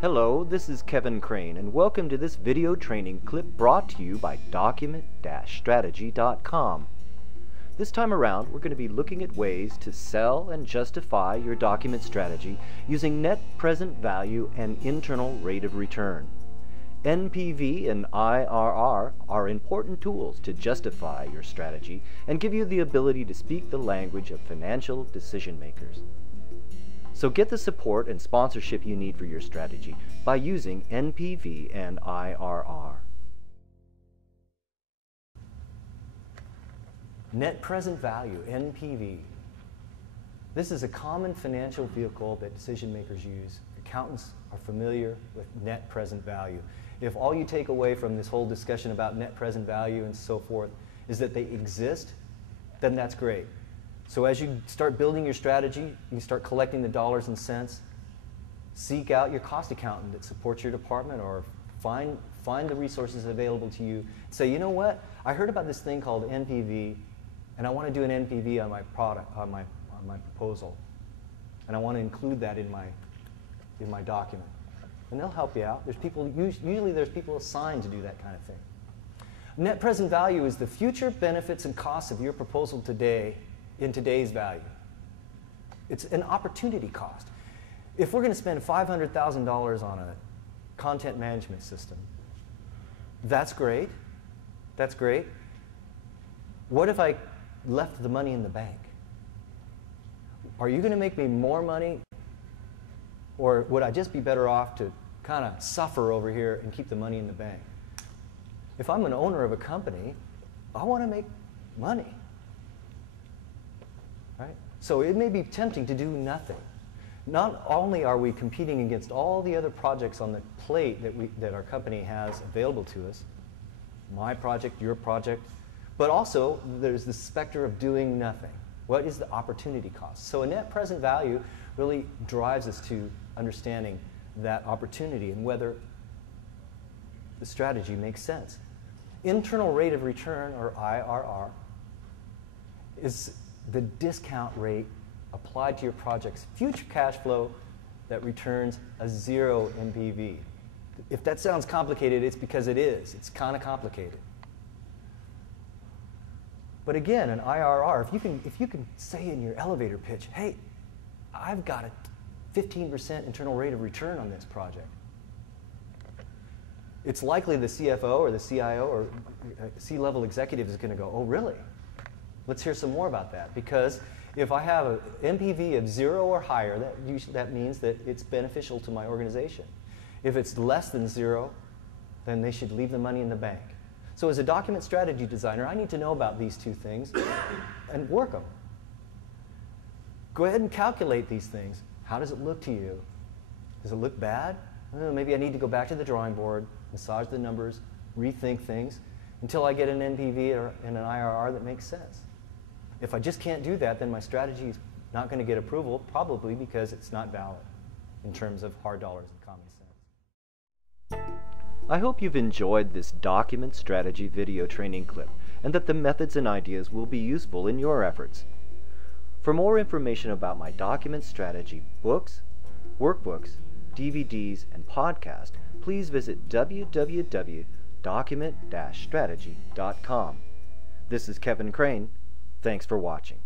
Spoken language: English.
Hello, this is Kevin Craine, and welcome to this video training clip brought to you by document-strategy.com. This time around, we're going to be looking at ways to sell and justify your document strategy using net present value and internal rate of return. NPV and IRR are important tools to justify your strategy and give you the ability to speak the language of financial decision makers. So get the support and sponsorship you need for your strategy by using NPV and IRR. Net present value, NPV. This is a common financial vehicle that decision makers use. Accountants are familiar with net present value. If all you take away from this whole discussion about net present value and so forth is that they exist, then that's great. So as you start building your strategy, you start collecting the dollars and cents, seek out your cost accountant that supports your department, or find the resources available to you. Say, you know what? I heard about this thing called NPV, and I want to do an NPV on my product, on my proposal, and I want to include that in my document. And they'll help you out. There's people, usually there's people assigned to do that kind of thing. Net present value is the future benefits and costs of your proposal today in today's value. It's an opportunity cost. If we're going to spend $500,000 on a content management system, that's great. That's great. What if I left the money in the bank? Are you going to make me more money, or would I just be better off to kind of suffer over here and keep the money in the bank? If I'm an owner of a company, I want to make money. Right? So it may be tempting to do nothing. Not only are we competing against all the other projects on the plate that our company has available to us, my project, your project, but also there's the specter of doing nothing. What is the opportunity cost? So a net present value really drives us to understanding that opportunity and whether the strategy makes sense. Internal rate of return, or IRR, is the discount rate applied to your project's future cash flow that returns a zero NPV. If that sounds complicated, it's because it is. It's kind of complicated. But again, an IRR, if you can say in your elevator pitch, hey, I've got a 15% internal rate of return on this project, it's likely the CFO or the CIO or C-level executive is going to go, oh, really? Let's hear some more about that. Because if I have an NPV of 0 or higher, that means that it's beneficial to my organization. If it's less than 0, then they should leave the money in the bank. So as a document strategy designer, I need to know about these two things and work them. Go ahead and calculate these things. How does it look to you? Does it look bad? Maybe I need to go back to the drawing board, massage the numbers, rethink things until I get an NPV and an IRR that makes sense. If I just can't do that, then my strategy is not going to get approval, probably because it's not valid in terms of hard dollars and common sense. I hope you've enjoyed this document strategy video training clip and that the methods and ideas will be useful in your efforts. For more information about my document strategy books, workbooks, DVDs, and podcast, please visit www.document-strategy.com. This is Kevin Craine. Thanks for watching.